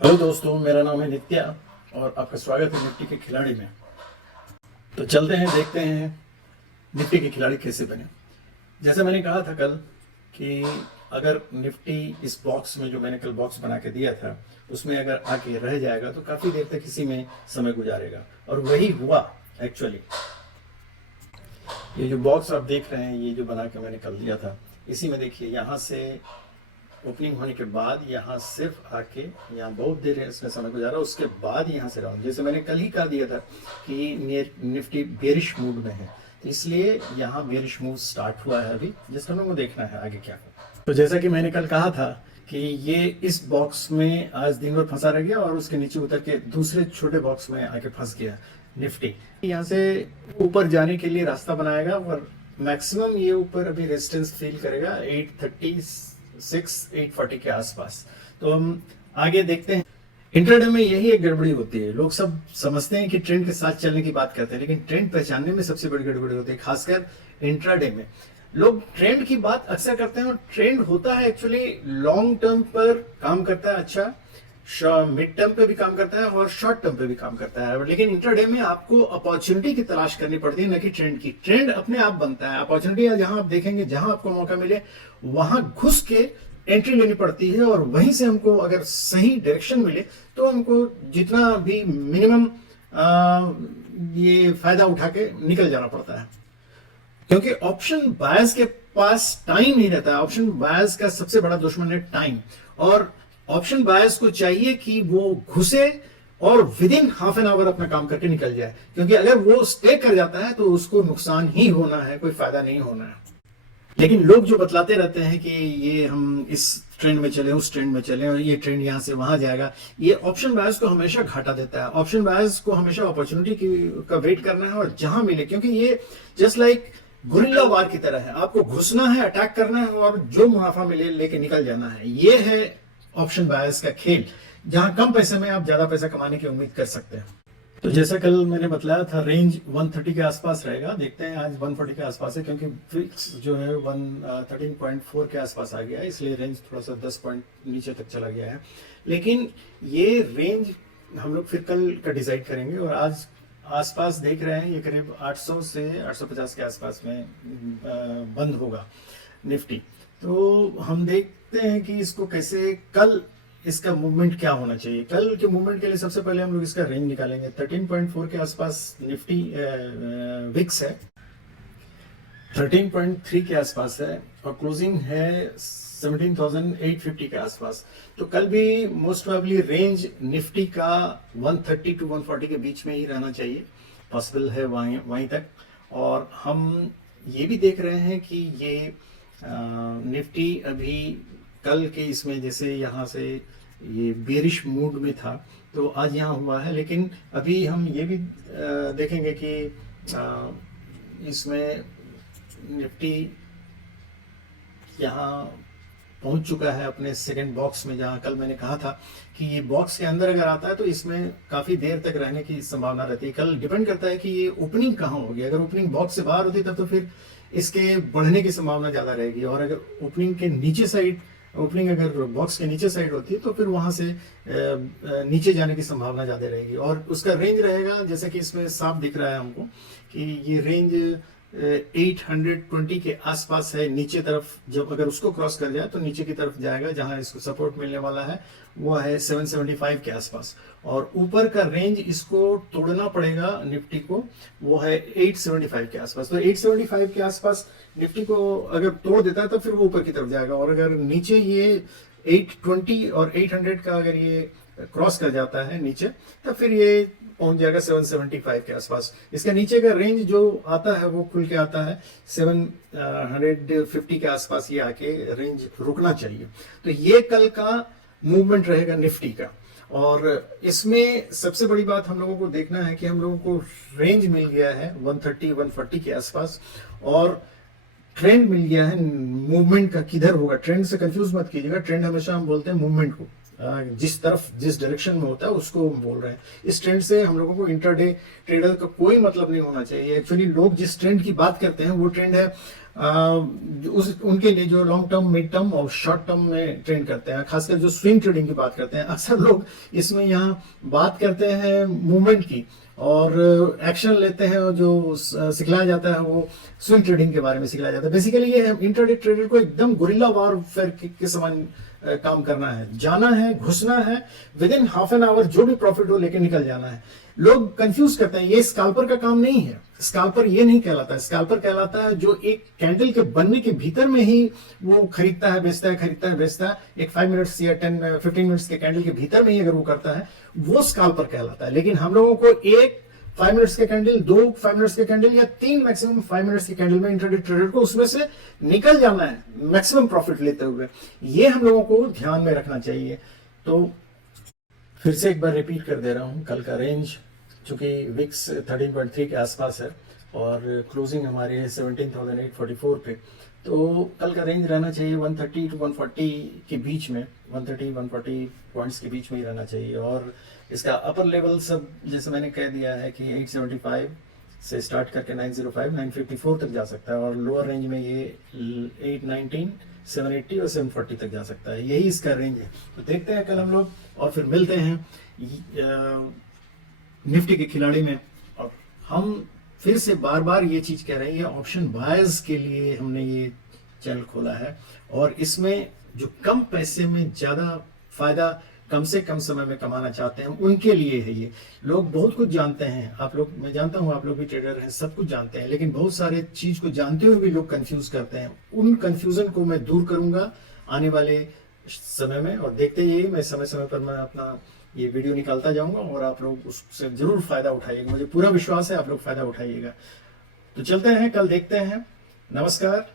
Hello दोस्तों, मेरा नाम है नित्या और आपका स्वागत है निफ्टी के खिलाड़ी में। तो चलते हैं, देखते हैं निफ्टी के खिलाड़ी कैसे बने। जैसे मैंने कहा था कल कि अगर निफ्टी इस बॉक्स में, जो मैंने कल बॉक्स बना के दिया था, उसमें अगर आके रह जाएगा तो काफ़ी देर तक इसी में समय गुजारेगा, और वही हुआ एक्चुअली। ये जो बॉक्स आप देख रहे हैं, ये जो बना के मैंने कल दिया था, इसी में देखिए यहाँ से ओपनिंग होने के बाद यहाँ सिर्फ आके यहाँ बहुत देर इसमें समय गुजारा, उसके बाद यहाँ से राउंड, जैसे मैंने कल ही कहा दिया था कि निफ्टी बेरिश मूड में है, तो इसलिए यहाँ बेरिश मूव स्टार्ट हुआ है। अभी जिस हमें वो देखना है आगे क्या हो। तो जैसा कि मैंने कल कहा था कि ये इस बॉक्स में आज दिन भर फंसा रह गया और उसके नीचे उतर के दूसरे छोटे बॉक्स में आके फंस गया निफ्टी। यहाँ से ऊपर जाने के लिए रास्ता बनाएगा और मैक्सिमम ये ऊपर अभी रेजिस्टेंस फील करेगा 836 840 के आसपास। तो हम आगे देखते हैं। इंट्राडे में यही एक गड़बड़ी होती है। लोग सब समझते हैं कि ट्रेंड के साथ चलने की बात करते हैं, लेकिन ट्रेंड पहचानने में सबसे बड़ी गड़बड़ी होती है, खासकर इंट्राडे में। लोग ट्रेंड की बात अक्सर करते हैं और ट्रेंड होता है एक्चुअली लॉन्ग टर्म पर काम करता है, अच्छा मिड टर्म पे भी काम करता है और शॉर्ट टर्म पे भी काम करता है। लेकिन इंट्राडे में आपको अपॉर्चुनिटी की तलाश करनी पड़ती है, न कि ट्रेंड की। ट्रेंड अपने आप बनता है, अपॉर्चुनिटी जहां आप देखेंगे, जहां आपको मौका मिले वहां घुस के एंट्री लेनी पड़ती है, और वहीं से हमको अगर सही डायरेक्शन मिले तो हमको जितना भी मिनिमम ये फायदा उठा के निकल जाना पड़ता है। क्योंकि ऑप्शन बायर्स के पास टाइम नहीं रहता है। ऑप्शन बायर्स का सबसे बड़ा दुश्मन है टाइम, और ऑप्शन बायर्स को चाहिए कि वो घुसे और with in half an hour अपना काम करके निकल जाए, क्योंकि अगर वो स्टे कर जाता है तो उसको नुकसान ही होना है, कोई फायदा नहीं होना है। लेकिन लोग जो बतलाते रहते हैं कि ये हम इस ट्रेंड में चले, उस ट्रेंड में चले, और ये ट्रेंड यहां से वहां जाएगा, ये ऑप्शन बायर्स को हमेशा घाटा देता है। ऑप्शन बायर्स को हमेशा अपॉर्चुनिटी का वेट करना है और जहां मिले, क्योंकि ये जस्ट लाइक गुरिल्ला वार की तरह है। आपको घुसना है, अटैक करना है और जो मुनाफा मिले लेके निकल जाना है। ये है ऑप्शन बायर्स का खेल, जहां कम पैसे में आप ज्यादा पैसा कमाने की उम्मीद कर सकते हैं। तो जैसा कल मैंने बताया था, रेंज 130 के आसपास रहेगा। देखते हैं आज 140 के आसपास है, क्योंकि फिक्स जो है 13.4 के आसपास आ गया है, इसलिए रेंज थोड़ा सा 10 पॉइंट नीचे तक चला गया है। लेकिन ये रेंज हम लोग फिर कल का डिसाइड करेंगे, और आज आसपास देख रहे हैं ये करीब 800 से 850 के आसपास में बंद होगा निफ्टी। तो हम देखते हैं कि इसको कैसे, कल इसका मूवमेंट क्या होना चाहिए। कल के मूवमेंट के लिए सबसे पहले हम लोग इसका रेंज निकालेंगे। 13.4 के आसपास निफ्टी विक्स है, 13.3 के आसपास है, और क्लोजिंग है 17,850 के आसपास। तो कल भी मोस्ट प्रोबेबली रेंज निफ्टी का 130 टू 140 के बीच में ही रहना चाहिए, पॉसिबल है वहीं तक। और हम ये भी देख रहे हैं कि ये निफ्टी अभी कल के इसमें, जैसे यहाँ से ये बेरिश मूड में था तो आज यहाँ हुआ है, लेकिन अभी हम ये भी देखेंगे कि इसमें निफ्टी यहाँ पहुंच चुका है अपने सेकंड बॉक्स में, जहां कल मैंने कहा था कि ये बॉक्स के अंदर अगर आता है तो इसमें काफी देर तक रहने की संभावना रहती है। कल डिपेंड करता है कि ये ओपनिंग कहाँ होगी। अगर ओपनिंग बॉक्स से बाहर होती तब तो फिर इसके बढ़ने की संभावना ज्यादा रहेगी, और अगर ओपनिंग के नीचे साइड, ओपनिंग अगर बॉक्स के नीचे साइड होती है तो फिर वहां से नीचे जाने की संभावना ज्यादा रहेगी। और उसका रेंज रहेगा, जैसे कि इसमें साफ दिख रहा है हमको कि ये रेंज 820 के आसपास है नीचे तरफ। जब अगर उसको क्रॉस कर जाए तो नीचे की तरफ जाएगा, जहां इसको सपोर्ट मिलने वाला है वो है 775 के आसपास, और ऊपर का रेंज इसको तोड़ना पड़ेगा निफ्टी को, वो है 875 के आसपास। तो 875 के आसपास निफ्टी को अगर तोड़ देता है तो फिर वो ऊपर की तरफ जाएगा, और अगर नीचे ये 820 और 800 का अगर ये क्रॉस कर जाता है नीचे, तो फिर ये पहुंच जाएगा 775 के आसपास। इसका नीचे का रेंज जो आता है वो खुल के आता है 750 के आसपास, ये आके रेंज रुकना चाहिए। तो ये कल का मूवमेंट रहेगा निफ्टी का। और इसमें सबसे बड़ी बात हम लोगों को देखना है कि हम लोगों को रेंज मिल गया है 130 140 के आसपास, और ट्रेंड मिल गया है मूवमेंट का, किधर होगा। ट्रेंड से कंफ्यूज मत कीजिएगा, ट्रेंड हमेशा हम बोलते हैं मूवमेंट को, जिस तरफ जिस डायरेक्शन में होता है उसको हम बोल रहे हैं। इस ट्रेंड से हम लोगों को इंट्राडे ट्रेडर का कोई मतलब नहीं होना चाहिए। एक्चुअली लोग जिस ट्रेंड की बात करते हैं वो ट्रेंड है उस उनके लिए जो लॉन्ग टर्म, मिड टर्म और शॉर्ट टर्म में ट्रेंड करते हैं, खासकर जो स्विंग ट्रेडिंग की बात करते हैं। अक्सर लोग इसमें यहाँ बात करते हैं मूवमेंट की और एक्शन लेते हैं, और जो सिखलाया जाता है वो स्विंग ट्रेडिंग के बारे में सिखलाया जाता है। बेसिकली ये इंट्राडे ट्रेडर को एकदम गुरिल्ला वारफेयर के समान काम करना है, जाना है, घुसना है, with in half an hour जो भी प्रॉफिट हो लेके निकल जाना है। लोग कंफ्यूज करते हैं, ये स्कैल्पर का काम नहीं है। स्कैल्पर ये नहीं कहलाता। स्कैल्पर कहलाता है जो एक कैंडल के बनने के भीतर में ही वो खरीदता है, बेचता है, खरीदता है, बेचता है। एक 5 मिनट्स या 15 मिनट्स के कैंडल के भीतर में ही अगर वो करता है, वो स्कैल्पर कहलाता है। लेकिन हम लोगों को एक 5 मिनट्स के कैंडल, 2 5 मिनट्स के कैंडल या 3 मैक्सिमम 5 मिनट्स के कैंडल में इंट्राडे ट्रेडर को उसमें से निकल जाना है मैक्सिमम प्रॉफिट लेते हुए। ये हम लोगों को ध्यान में रखना चाहिए। तो फिर से एक बार रिपीट कर दे रहा हूं, कल का रेंज चूंकि विक्स 13.3 के आसपास है और क्लोजिंग हमारी है 17,844 पे, तो कल का रेंज रहना चाहिए 130 to 140 के बीच में, 130-140 पॉइंट्स के बीच में ही रहना चाहिए। और इसका अपर लेवल सब जैसे मैंने कह दिया है कि 875 से स्टार्ट करके 905, 954 तक जा सकता है, और लोअर रेंज में ये 819, 780 और 740 तक जा सकता है। यही इसका रेंज है। तो देखते हैं कल हम लोग, और फिर मिलते हैं निफ्टी के खिलाड़ी में। और हम फिर से बार बार ये चीज कह रहे हैं, ये ऑप्शन बायर्स के लिए हमने ये चैनल खोला है, और इसमें जो कम पैसे में ज्यादा फायदा कम से कम समय में कमाना चाहते हैं उनके लिए है ये। लोग बहुत कुछ जानते हैं, आप लोग, मैं जानता हूं आप लोग भी ट्रेडर हैं, सब कुछ जानते हैं, लेकिन बहुत सारे चीज को जानते हुए भी लोग कंफ्यूज करते हैं। उन कंफ्यूजन को मैं दूर करूंगा आने वाले समय में, और देखते ही मैं समय समय पर मैं अपना ये वीडियो निकालता जाऊंगा और आप लोग उससे जरूर फायदा उठाइएगा। मुझे पूरा विश्वास है आप लोग फायदा उठाइएगा। तो चलते हैं, कल देखते हैं। नमस्कार।